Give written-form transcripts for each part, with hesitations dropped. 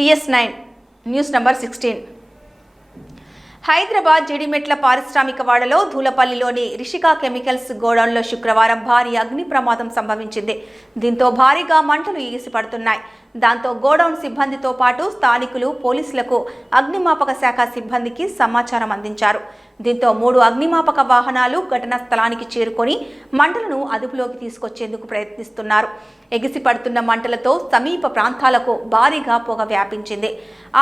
TS9 news number 16. Hyderabad Jeedimetla పారిశ్రామిక వాడలో ధూలపల్లిలోని Rishika chemicals గోడౌన్లో శుక్రవారం భారీ అగ్ని ప్రమాదం సంభవించింది. దీంతో భారీగా మంటలు ఎగిసిపడుతున్నాయి. దాంతో గోడౌన్ సిబ్బందితో పాటు స్థానికులు పోలీసులకు అగ్నిమాపక శాఖ సిబ్బందికి సమాచారం అందించారు. దీంతో 3 అగ్నిమాపక వాహనాలు ఘటనా స్థలానికి చేరుకొని మంటలను అదుపులోకి తీసుకొచ్చేందుకు ప్రయత్నిస్తున్నారు. ఎగిసిపడుతున్న మంటలతో సమీప ప్రాంతాలకు భారీగా పొగ వ్యాపించింది.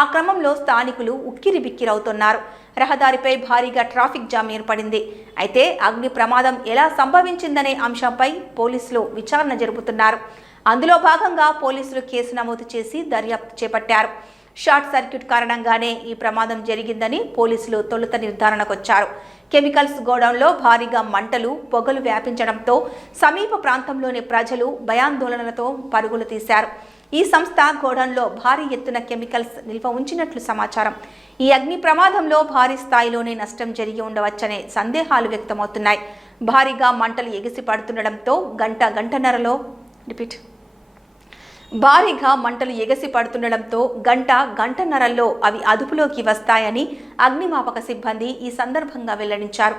ఆ క్రమంలో స్థానికులు ఉక్కిరిబిక్కిరవుతున్నారు. రహదారిపై భారీగా ట్రాఫిక్ జామ్ ఏర్పడింది. అయితే అగ్ని ప్రమాదం ఎలా సంభవించిందనే అంశంపై పోలీసులు విచారణ జరుపుతున్నారు. అందులో భాగంగా పోలీసులు కేసు నమోదు చేసి దర్యాప్తు చేపట్టారు. షార్ట్ సర్క్యూట్ కారణంగానే ఈ ప్రమాదం జరిగిందని పోలీసులు తొలుత నిర్ధారణకొచ్చారు. కెమికల్స్ గోడౌన్లో భారీగా మంటలు, పొగలు వ్యాపించడంతో సమీప ప్రాంతంలోని ప్రజలు భయాందోళనలతో పరుగులు తీశారు. ఈ సంస్థ గోడౌన్లో భారీ ఎత్తున కెమికల్స్ నిల్వ ఉంచినట్లు సమాచారం. ఈ అగ్ని ప్రమాదంలో భారీ స్థాయిలోనే నష్టం జరిగి ఉండవచ్చనే సందేహాలు వ్యక్తమవుతున్నాయి. భారీగా మంటలు ఎగిసి పడుతుండటంతో గంటన్నరలో అవి అదుపులోకి వస్తాయని అగ్నిమాపక సిబ్బంది ఈ సందర్భంగా వెల్లడించారు.